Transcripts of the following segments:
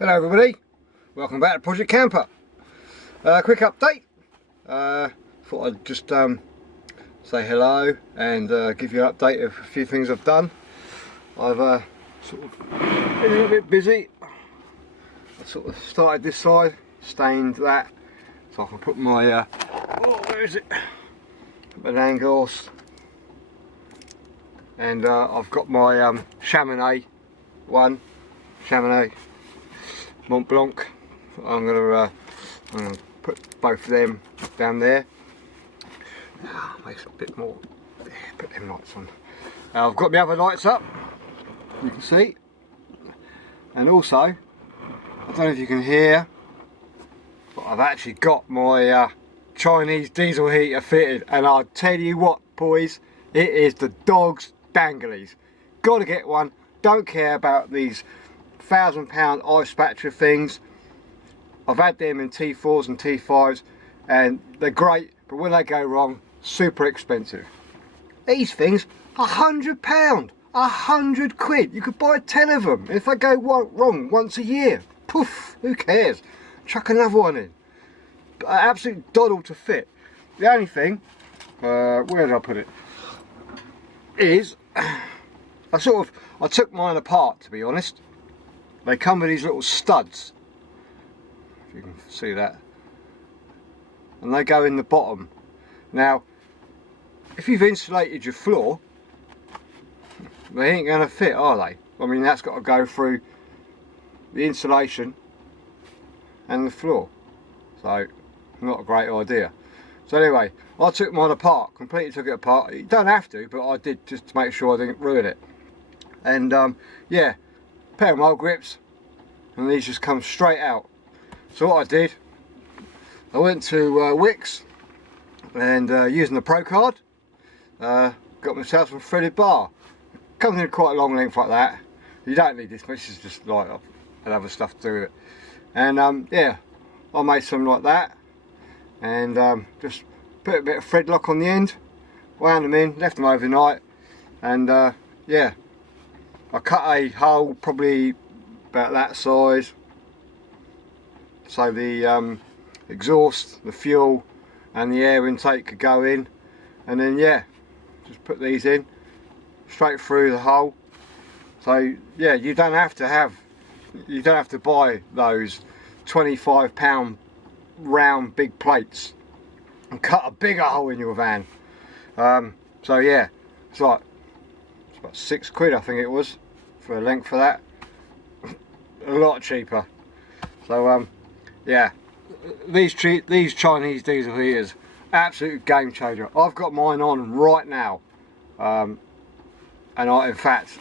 Hello everybody, welcome back to Project Camper. Quick update. Thought I'd just say hello and give you an update of a few things I've done. I've sort of been a little bit busy. I sort of started this side, stained that, so I can put my oh, where is it? Put my Langos, and I've got my Chamonix Mont Blanc. I'm gonna put both of them down there. Makes it a bit more. Yeah, put them lights on. I've got my other lights up, you can see, and also I don't know if you can hear, but I've actually got my Chinese diesel heater fitted, and I'll tell you what, boys, it is the dog's danglies. Got to get one. Don't care about these £1,000 ice spatula things. I've had them in T4s and T5s and they're great, but when they go wrong, super expensive. These things, £100, 100 quid. You could buy 10 of them. If they go wrong once a year, poof, who cares? Chuck another one in. Absolute doddle to fit. The only thing, where did I put it, is I took mine apart, to be honest. They come with these little studs, if you can see that, and they go in the bottom. Now, if you've insulated your floor, they ain't going to fit, are they? I mean, that's got to go through the insulation and the floor, so not a great idea. So anyway, I took mine apart, completely took it apart. You don't have to, but I did just to make sure I didn't ruin it. And yeah, pair of mole grips, and these just come straight out. So what I did, I went to Wickes and using the Pro card, got myself some threaded bar. Comes in quite a long length like that. You don't need this much, this is just like other stuff to do with it. And yeah, I made some like that, and just put a bit of thread lock on the end, wound them in, left them overnight, and yeah, I cut a hole probably about that size, so the exhaust, the fuel and the air intake could go in, and then yeah, just put these in straight through the hole. So yeah, you don't have to buy those £25 round big plates and cut a bigger hole in your van. So yeah, it's about £6 I think it was for a length for that. A lot cheaper. So yeah, these Chinese diesel heaters, absolute game changer. I've got mine on right now, and I, in fact,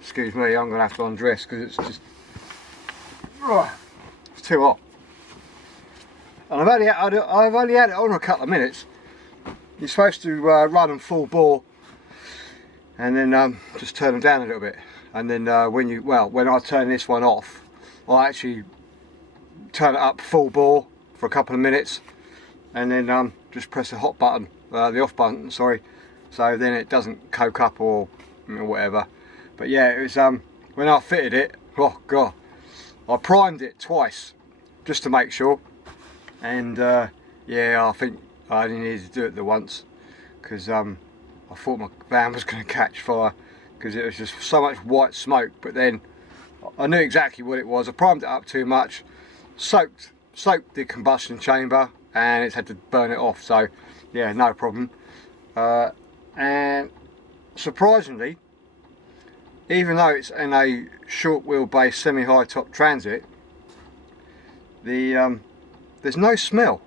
excuse me, I'm gonna have to undress because it's just it's too hot. And I've only had it on a couple of minutes. You're supposed to run them full bore, and then just turn them down a little bit, and then when I turn this one off, I actually turn it up full bore for a couple of minutes, and then just press the hot button, the off button, sorry, so then it doesn't coke up or whatever. But yeah, it was when I fitted it, oh god, I primed it twice just to make sure, and yeah, I think I only needed to do it the once, because I thought my van was going to catch fire because it was just so much white smoke. But then I knew exactly what it was. I primed it up too much, soaked the combustion chamber, and it's had to burn it off. So yeah, no problem. And surprisingly, even though it's in a short wheelbase semi-high top transit, there's no smell.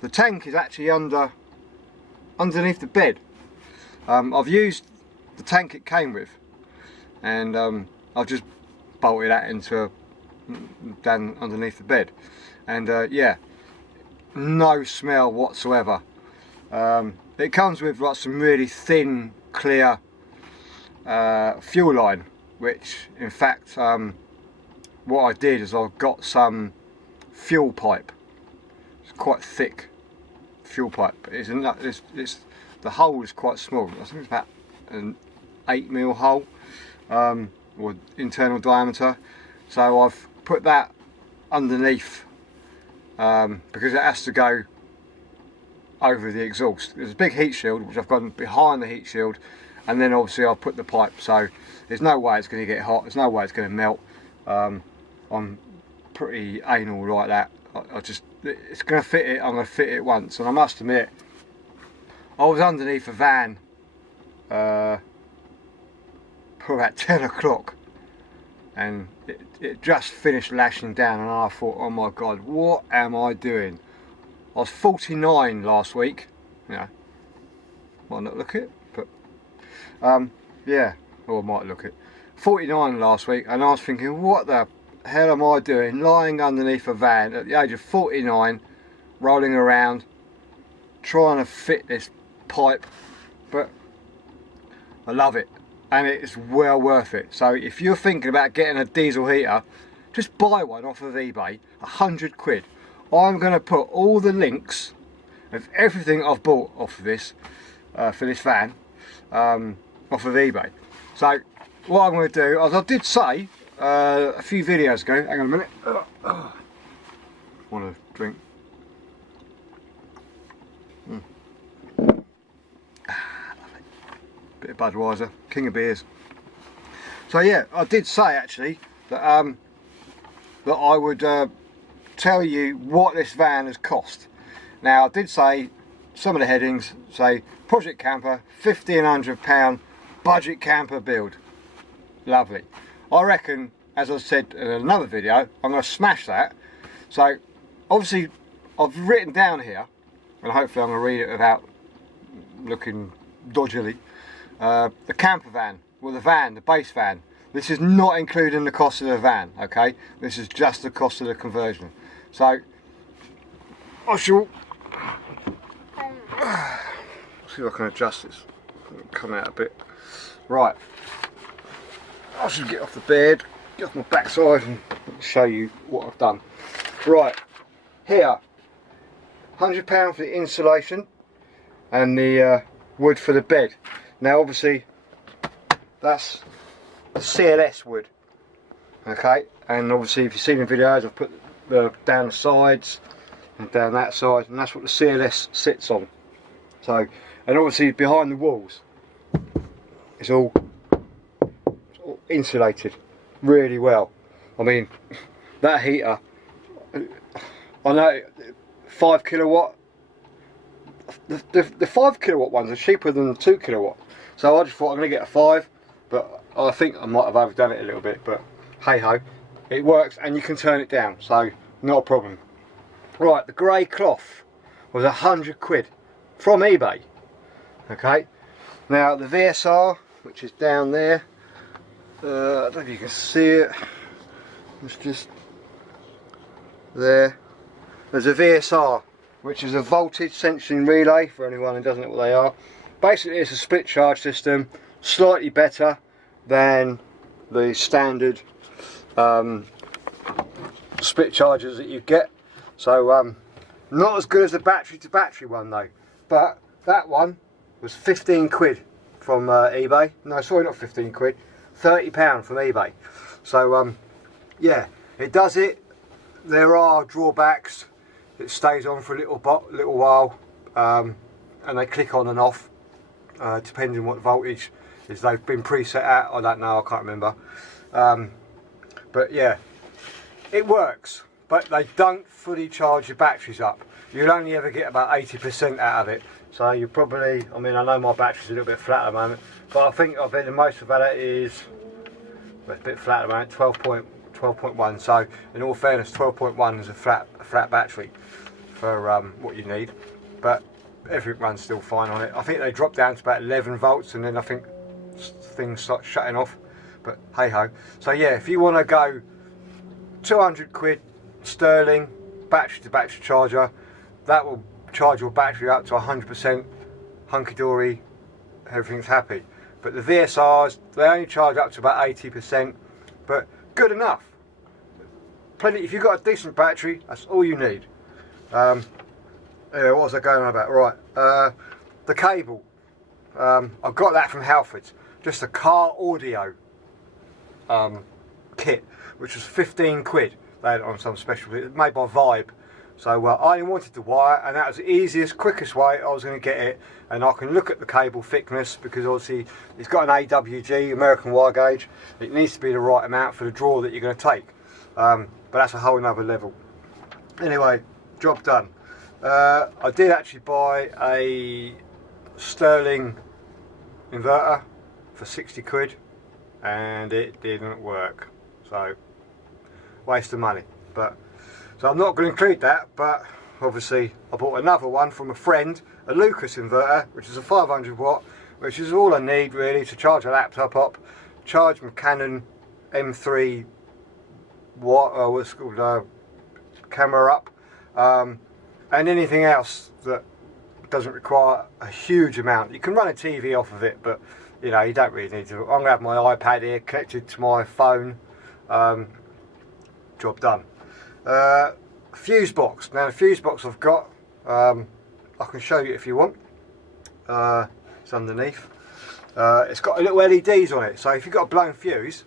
The tank is actually underneath the bed. I've used the tank it came with, and I've just bolted that into down underneath the bed, and yeah, no smell whatsoever. It comes with like some really thin, clear fuel line, which in fact what I did is I've got some fuel pipe. It's quite thick fuel pipe, but the hole is quite small. I think it's about an 8mm hole. or internal diameter. So I've put that underneath because it has to go over the exhaust. There's a big heat shield which I've gone behind the heat shield, and then obviously I'll put the pipe, so there's no way it's going to get hot, there's no way it's going to melt. I'm pretty anal like that. I just, it's going to fit it, I'm going to fit it once. And I must admit, I was underneath a van for about 10 o'clock, and it just finished lashing down, and I thought, oh my god, what am I doing? I was 49 last week, yeah, might not look it, but yeah, or I might look it, 49 last week, and I was thinking, what the hell am I doing lying underneath a van at the age of 49, rolling around trying to fit this pipe? But I love it, and it's well worth it. So if you're thinking about getting a diesel heater, just buy one off of eBay, 100 quid. I'm going to put all the links of everything I've bought off of this for this van off of eBay. So what I'm going to do, as I did say a few videos ago, hang on a minute, want a drink. Bit of Budweiser, king of beers. So yeah, I did say actually that that I would tell you what this van has cost. Now I did say some of the headings say project camper, £1,500 budget camper build. Lovely. I reckon, as I said in another video, I'm going to smash that. So obviously I've written down here, and hopefully I'm going to read it without looking dodgily, the camper van, well the van, the base van. This is not including the cost of the van, okay? This is just the cost of the conversion. So I shall see if I can adjust this. It'll come out a bit. Right. I should get off the bed, get off my backside and show you what I've done. Right, here, £100 for the insulation and the wood for the bed. Now obviously that's the CLS wood, okay, and obviously if you've seen the videos I've put down the sides and down that side, and that's what the CLS sits on. So, and obviously behind the walls it's all insulated really well. I mean, that heater, I know 5 kilowatt, the 5 kilowatt ones are cheaper than the 2 kilowatt, so I just thought I'm going to get a 5, but I think I might have overdone it a little bit, but hey ho, it works and you can turn it down, so not a problem. Right, the grey cloth was 100 quid from eBay, okay. Now the VSR, which is down there, I don't know if you can see it, it's just there. There's a VSR, which is a voltage sensing relay, for anyone who doesn't know what they are. Basically it's a split charge system, slightly better than the standard split chargers that you get. So not as good as the battery to battery one though, but that one was 15 quid from eBay. No, sorry, not 15 quid, £30 from eBay. So yeah, it does it. There are drawbacks. It stays on for a little while, and they click on and off depending on what voltage is they've been preset at. I don't know, I can't remember, but yeah, it works, but they don't fully charge your batteries up. You'll only ever get about 80% out of it. So you probably, I mean, I know my battery's a little bit flat at the moment, but I think the most about it is, well, it's a bit flat at the moment, 12.1. So in all fairness, 12.1 is a flat battery for what you need, but everything runs still fine on it. I think they drop down to about 11 volts and then I think things start shutting off, but hey ho. So yeah, if you want to go 200 quid sterling battery to battery charger, that will charge your battery up to 100%, hunky-dory, everything's happy. But the VSRs, they only charge up to about 80%, but good enough. Plenty. If you've got a decent battery, that's all you need. What was I going on about? Right, the cable. I got that from Halfords. Just a car audio kit, which was 15 quid. They had it on some special, it was made by Vibe. So I only wanted the wire, and that was the easiest, quickest way I was going to get it. And I can look at the cable thickness, because obviously it's got an AWG, American wire gauge. It needs to be the right amount for the draw that you're going to take. But that's a whole nother level. Anyway, job done. I did actually buy a Sterling inverter for 60 quid, and it didn't work. So, waste of money. But so I'm not going to include that, but obviously I bought another one from a friend, a Lucas inverter, which is a 500 watt, which is all I need really to charge a laptop up, charge my Canon M3 watt, what's called camera up, and anything else that doesn't require a huge amount. You can run a TV off of it, but you know, you don't really need to. I'm going to have my iPad here connected to my phone. Job done. Fuse box. Now the fuse box I've got, I can show you if you want. It's underneath. It's got a little LEDs on it, so if you've got a blown fuse,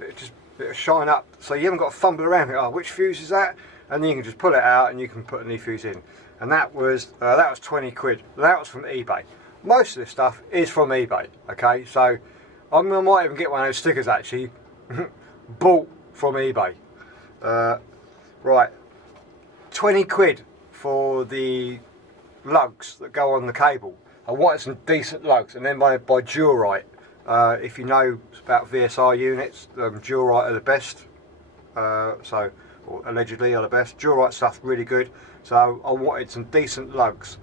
it'll shine up, so you haven't got to fumble around and, oh, which fuse is that? And then you can just pull it out and you can put a new fuse in. And that was 20 quid. That was from eBay. Most of this stuff is from eBay. Okay, so I might even get one of those stickers actually bought from eBay. Right, 20 quid for the lugs that go on the cable. I wanted some decent lugs, and then by Durite. If you know about VSR units, Durite are the best. Or allegedly are the best. Durite stuff really good. So I wanted some decent lugs.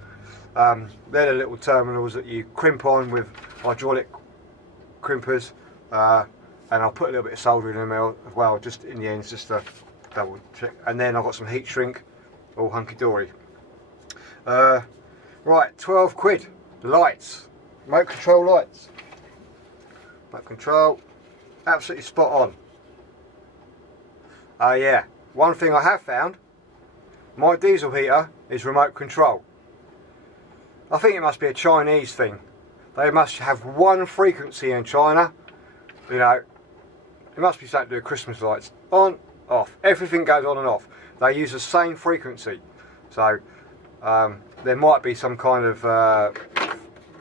They're the little terminals that you crimp on with hydraulic crimpers, and I'll put a little bit of soldering in them as well, just in the end, just to double check. And then I've got some heat shrink, all hunky dory. Right, 12 quid. The lights, remote control lights. Remote control, absolutely spot on. Oh yeah, one thing I have found, my diesel heater is remote control. I think it must be a Chinese thing. They must have one frequency in China. You know, it must be something to do with Christmas lights. On, off, everything goes on and off. They use the same frequency. So there might be some kind of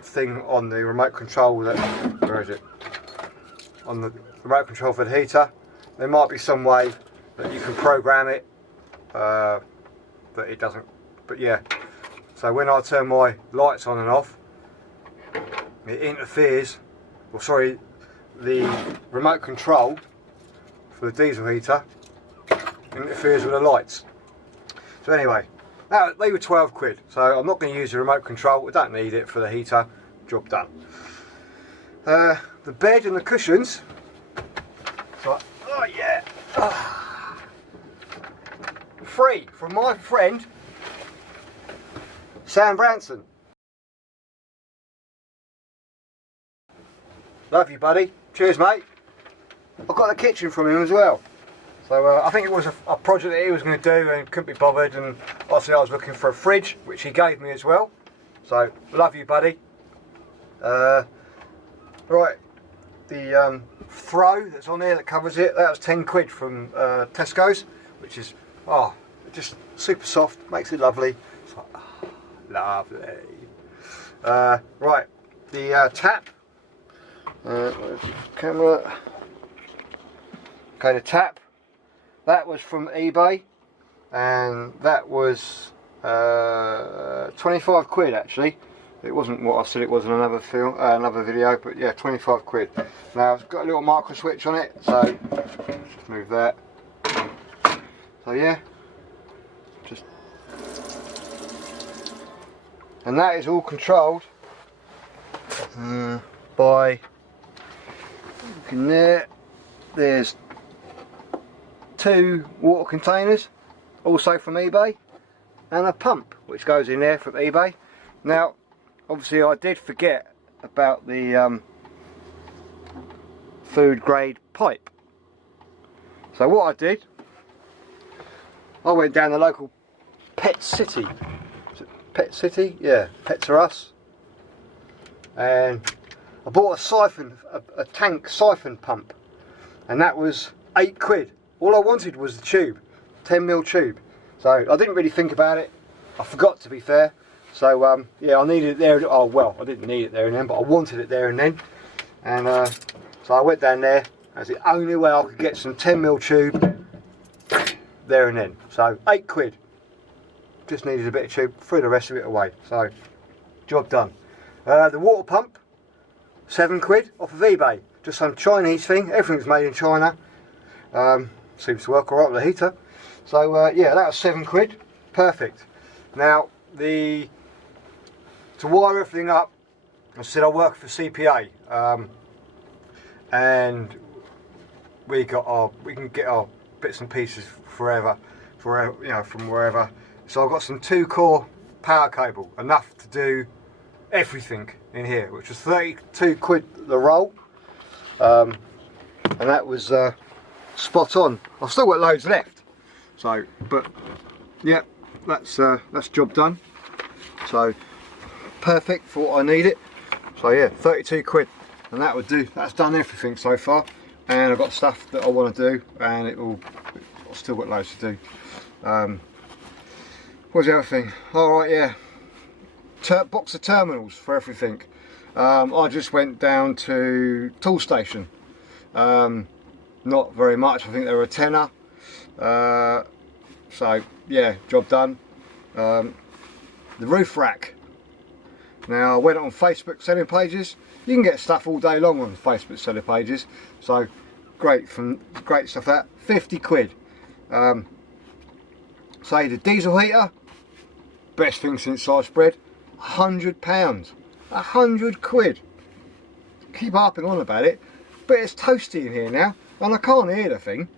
thing on the remote control that, where is it? On the remote control for the heater, there might be some way that you can program it that it doesn't, but yeah. So when I turn my lights on and off, it interferes, or sorry, the remote control for the diesel heater interferes with the lights. So anyway, they were 12 quid, so I'm not going to use the remote control. We don't need it for the heater. Job done. The bed and the cushions. So, oh yeah, free from my friend Sam Branson. Love you, buddy. Cheers, mate. I got the kitchen from him as well. So I think it was a project that he was going to do and couldn't be bothered, and obviously I was looking for a fridge, which he gave me as well. So love you, buddy. Right, the throw that's on there that covers it, that was 10 quid from Tesco's, which is just super soft, makes it lovely. It's like, lovely. Right, the tap. Where's the camera? Okay, the tap. That was from eBay, and that was 25 quid actually. It wasn't what I said it was in another film, another video, but yeah, 25 quid. Now it's got a little micro switch on it, so just move that. So yeah, just, and that is all controlled by, looking there, there's 2 water containers, also from eBay, and a pump which goes in there from eBay. Now obviously I did forget about the food grade pipe, so what I did, I went down the local Pet City. Is it Pet City? Yeah, Pets R Us, and I bought a siphon, a tank siphon pump, and that was £8. All I wanted was the tube, 10mm tube. So I didn't really think about it. I forgot, to be fair. So yeah, I needed it there. Oh well, I didn't need it there and then, but I wanted it there and then. And so I went down there. That's the only way I could get some 10mm tube there and then. So £8. Just needed a bit of tube, threw the rest of it away. So job done. The water pump, £7 off of eBay. Just some Chinese thing. Everything's made in China. Seems to work alright with the heater. So yeah, that was £7. Perfect. Now to wire everything up, I said I work for CPA, and we can get our bits and pieces forever, you know, from wherever. So I've got some 2-core power cable, enough to do everything in here, which was £32 the roll, and that was spot on. I've still got loads left, so but yeah, that's job done. So perfect for what I need it. So yeah, £32, and that would do. That's done everything so far, and I've got stuff that I want to do, and I've still got loads to do. What's the other thing? Alright, yeah, box of terminals for everything. I just went down to tool station. Not very much, I think they were a tenner. So yeah, job done. The roof rack. Now I went on Facebook selling pages. You can get stuff all day long on Facebook selling pages. So great stuff. That £50. Say the diesel heater, best thing since sliced bread. £100, £100. Keep harping on about it, but it's toasty in here now, and I can't hear the thing.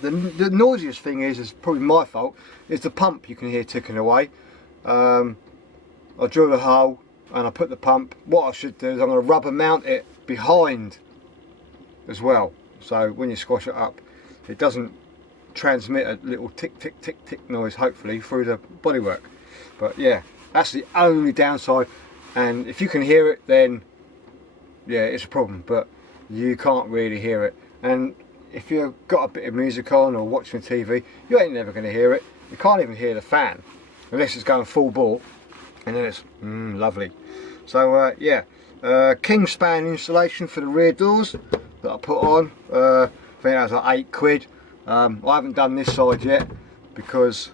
The noisiest thing is probably my fault, is the pump you can hear ticking away. I drill a hole and I put the pump. What I should do is I'm going to rubber mount it behind as well, so when you squash it up it doesn't transmit a little tick tick tick tick noise, hopefully, through the bodywork. But yeah, that's the only downside, and if you can hear it then yeah, it's a problem, but you can't really hear it. And if you've got a bit of music on or watching TV, you ain't never going to hear it. You can't even hear the fan unless it's going full bore, and then it's lovely. So yeah, king span installation for the rear doors that I put on. I think that was like £8. I haven't done this side yet because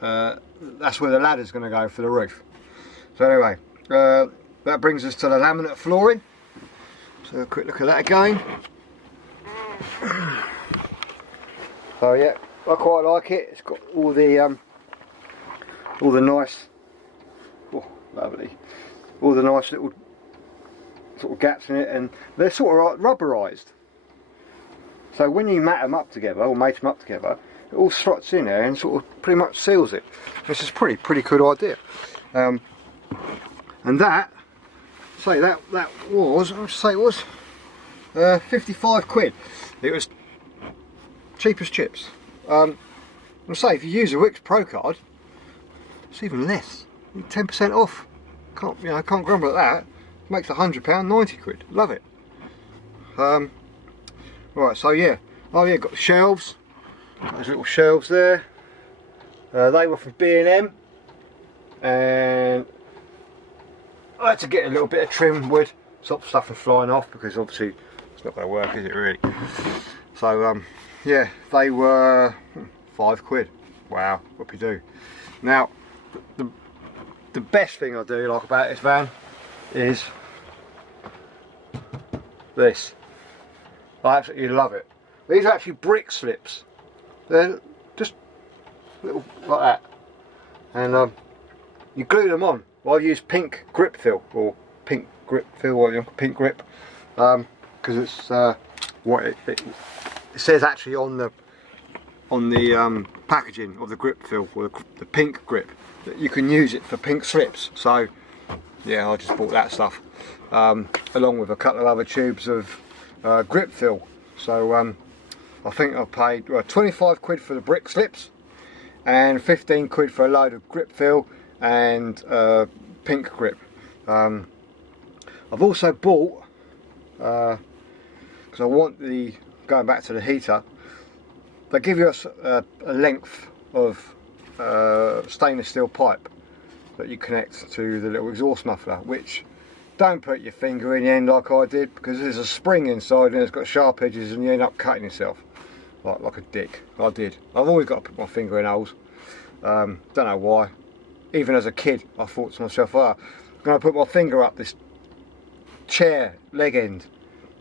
that's where the ladder's going to go for the roof. So anyway, that brings us to the laminate flooring. So a quick look at that again. So yeah, I quite like it. It's got all the nice, oh lovely, all the nice little sort of gaps in it, and they're sort of like rubberized. So when you mat them up together, or mate them up together, it all slots in there and sort of pretty much seals it. This is pretty good idea. And that was, I'll say it was £55. It was cheap as chips. I'll say if you use a Wickes Pro card, it's even less. 10% off. Can't grumble at that. Makes £100, £90. Love it. Right, so yeah, oh yeah, got the shelves. Those little shelves there. They were from B&M, and I had to get a little bit of trim wood, stop stuff from flying off, because obviously it's not going to work, is it really? So yeah, they were £5. Wow, what we do. Now, the best thing I do like about this van is this. I absolutely love it. These are actually brick slips. They're just little like that, and you glue them on. Well, I use pink grip fill, or pink grip fill, or pink grip, because it's what it says actually on the packaging of the grip fill, or the pink grip, that you can use it for pink slips. So yeah, I just bought that stuff, along with a couple of other tubes of grip fill. So I think I paid £25 for the brick slips and £15 for a load of grip fill and pink grip. I've also bought, because I want the going back to the heater, they give you a length of stainless steel pipe that you connect to the little exhaust muffler, which don't put your finger in the end like I did, because there's a spring inside and it's got sharp edges and you end up cutting yourself like a dick. I did. I've always got to put my finger in holes. Don't know why. Even as a kid I thought to myself, oh, I'm going to put my finger up this chair leg end.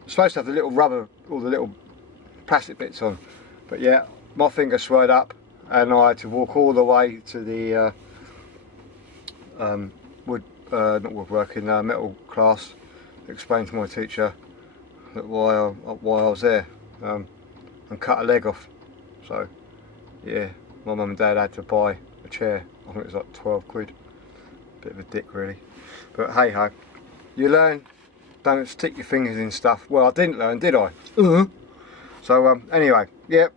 I'm supposed to have the little rubber, all the little plastic bits on, but yeah, my finger swelled up and I had to walk all the way to the not woodworking, metal class, explain to my teacher that why I was there, and cut a leg off. So yeah, my mum and dad had to buy a chair. I think it was like 12 quid. Bit of a dick really, but hey ho, you learn. Don't stick your fingers in stuff. Well, I didn't learn, did I? So anyway, yeah,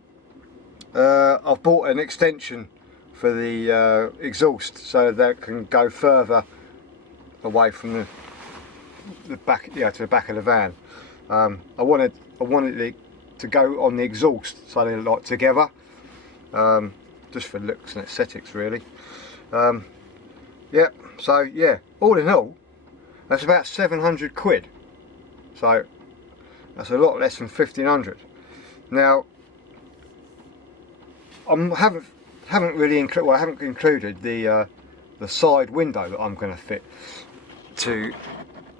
I've bought an extension for the exhaust so that it can go further away from the back, yeah, to the back of the van. I wanted it to go on the exhaust so they're like together, just for looks and aesthetics really. Yeah, so yeah, all in all, that's about 700 quid. So that's a lot less than 1500. Now, I haven't really included. Well, I haven't included the side window that I'm going to fit to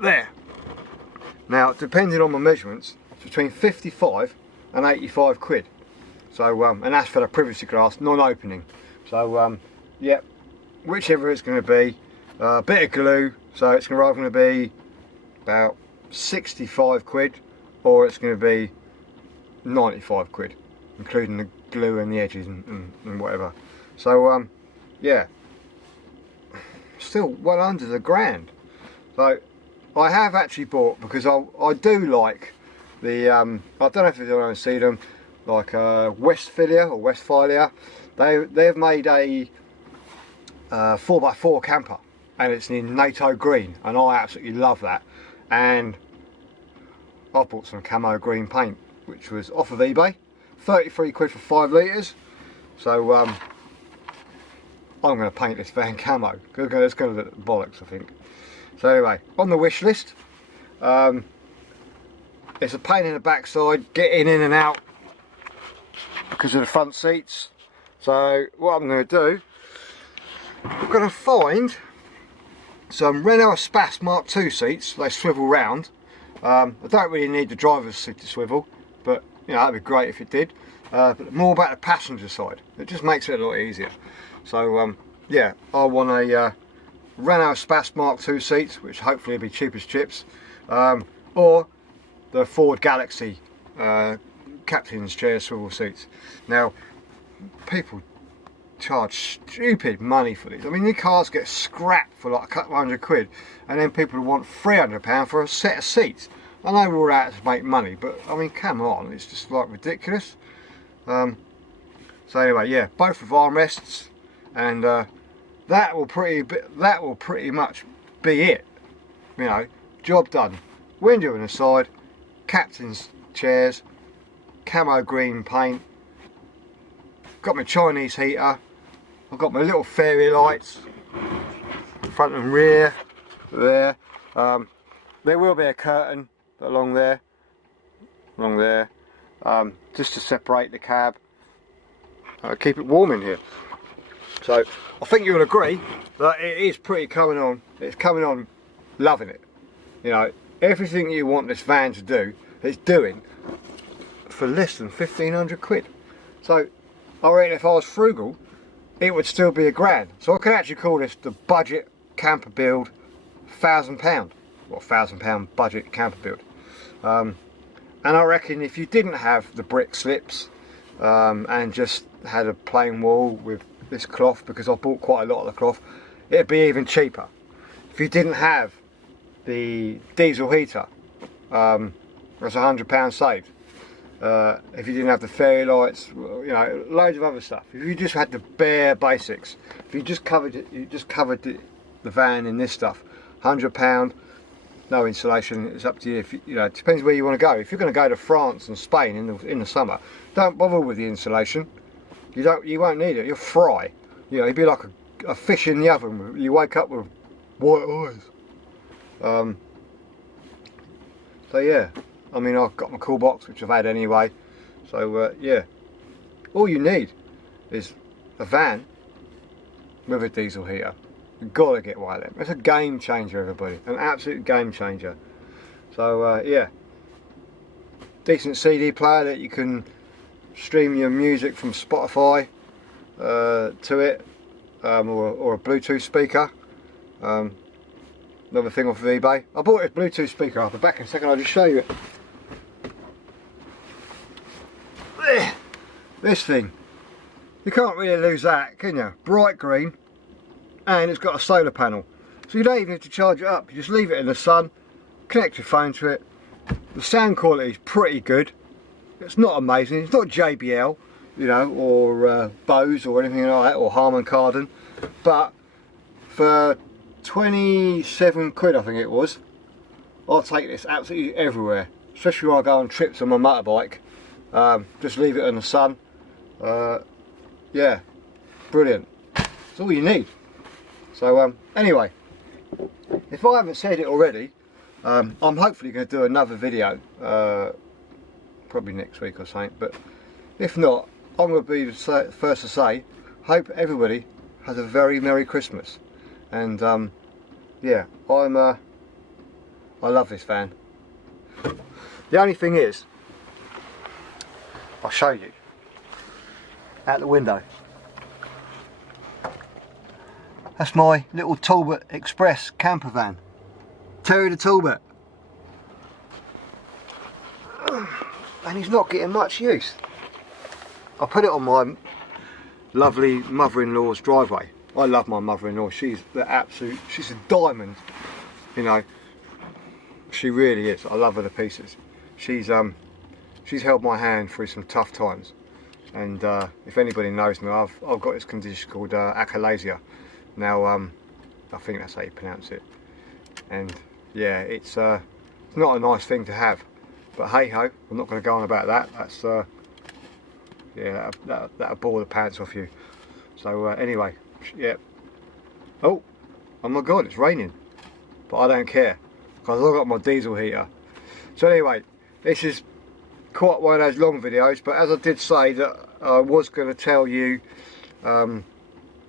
there. Now, depending on my measurements, it's between 55 and 85 quid. So, and that's for the privacy glass, non-opening. So, yeah, whichever it's going to be, a bit of glue. So it's either going to be about 65 quid or it's going to be 95 quid, including the glue and the edges and whatever. So yeah, still well under the grand. So I have actually bought, because I do like the I don't know if you want to see them, like Westphalia. They've made a 4x4 camper, and it's in NATO green, and I absolutely love that. And I bought some camo green paint, which was off of eBay, 33 quid for 5 litres. So I'm going to paint this van camo. It's going to look bollocks, I think. So anyway, on the wish list, it's a pain in the backside getting in and out because of the front seats. So what I'm going to do, I'm going to find some Renault Espace Mark II seats. They swivel round. I don't really need the driver's seat to swivel, but you know, that'd be great if it did. But more about the passenger side. It just makes it a lot easier. So yeah, I want a Renault Espace Mark II seats, which hopefully will be cheap as chips, or the Ford Galaxy captain's chair swivel seats. Now, people charge stupid money for these. I mean, the cars get scrapped for like a couple hundred quid, and then people want £300 for a set of seats. I know we're all out to make money, but I mean, come on, it's just like ridiculous. So anyway, yeah, both with armrests, and that will pretty much be it. You know, job done. Window on the side, captain's chairs, camo green paint. Got my Chinese heater. I've got my little fairy lights, front and rear. There. There will be a curtain along there, just to separate the cab. Keep it warm in here. So I think you'll agree that it is pretty coming on. It's coming on, loving it. You know, everything you want this van to do, it's doing for less than 1500 quid. So I reckon if I was frugal, it would still be £1,000. So I could actually call this the budget camper build £1,000. Well, £1,000 budget camper build. And I reckon if you didn't have the brick slips and just had a plain wall with this cloth, because I bought quite a lot of the cloth, it'd be even cheaper. If you didn't have the diesel heater, that's £100 saved. If you didn't have the fairy lights, you know, loads of other stuff. If you just had the bare basics, if you just covered it, the van in this stuff, £100, no insulation. It's up to you. If you know, it depends where you want to go. If you're going to go to France and Spain in the summer, don't bother with the insulation. You won't need it. You'll fry. You know, you'd be like a fish in the oven. You wake up with white eyes. So yeah, I mean, I've got my cool box, which I've had anyway. So yeah, all you need is a van with a diesel heater. You've got to get one of them. It's a game changer, everybody. An absolute game changer. So yeah, decent CD player that you can stream your music from Spotify to it, or a Bluetooth speaker. Another thing off of eBay. I bought this Bluetooth speaker. I'll be back in a second. I'll just show you it. This thing, you can't really lose that, can you? Bright green, and it's got a solar panel, so you don't even have to charge it up. You just leave it in the sun, connect your phone to it. The sound quality is pretty good. It's not amazing. It's not JBL, you know, or Bose or anything like that, or Harman Kardon, but for 27 quid, I think it was, I'll take this absolutely everywhere, especially when I go on trips on my motorbike. Just leave it in the sun. Yeah, brilliant. It's all you need. So anyway, if I haven't said it already, I'm hopefully going to do another video, probably next week or something, but if not, I'm going to be the first to say, hope everybody has a very Merry Christmas. And yeah, I love this van. The only thing is, I'll show you out the window. That's my little Talbot Express camper van, Terry the Talbot, and he's not getting much use. I put it on my lovely mother-in-law's driveway. I love my mother-in-law. She's she's a diamond, you know. She really is. I love her to pieces. She's held my hand through some tough times, and if anybody knows me, I've got this condition called achalasia. Now I think that's how you pronounce it, and yeah, it's not a nice thing to have, but hey ho, I'm not going to go on about that. That's yeah, that'll bore the pants off you. So anyway, yeah. Oh my god, it's raining, but I don't care because I've got my diesel heater. So anyway, this is quite one of those long videos, but as I did say that I was going to tell you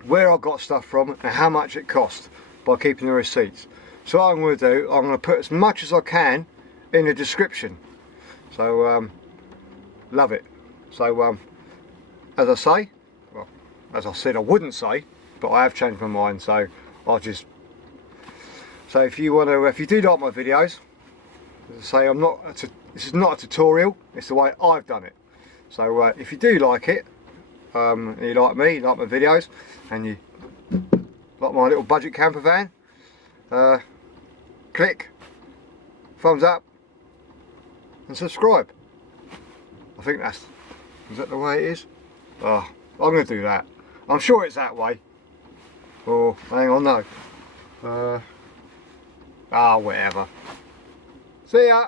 where I got stuff from and how much it cost by keeping the receipts. So what I'm going to do, I'm going to put as much as I can in the description. So love it. So as I say, well, as I said I wouldn't say, but I have changed my mind, so I'll just, so if you want to, if you do like my videos, as I say, this is not a tutorial, it's the way I've done it. So if you do like it, and you like me, you like my videos, and you like my little budget camper van, click thumbs up and subscribe. I think is that the way it is? Oh, I'm going to do that. I'm sure it's that way. Or, hang on, no. Whatever. See ya!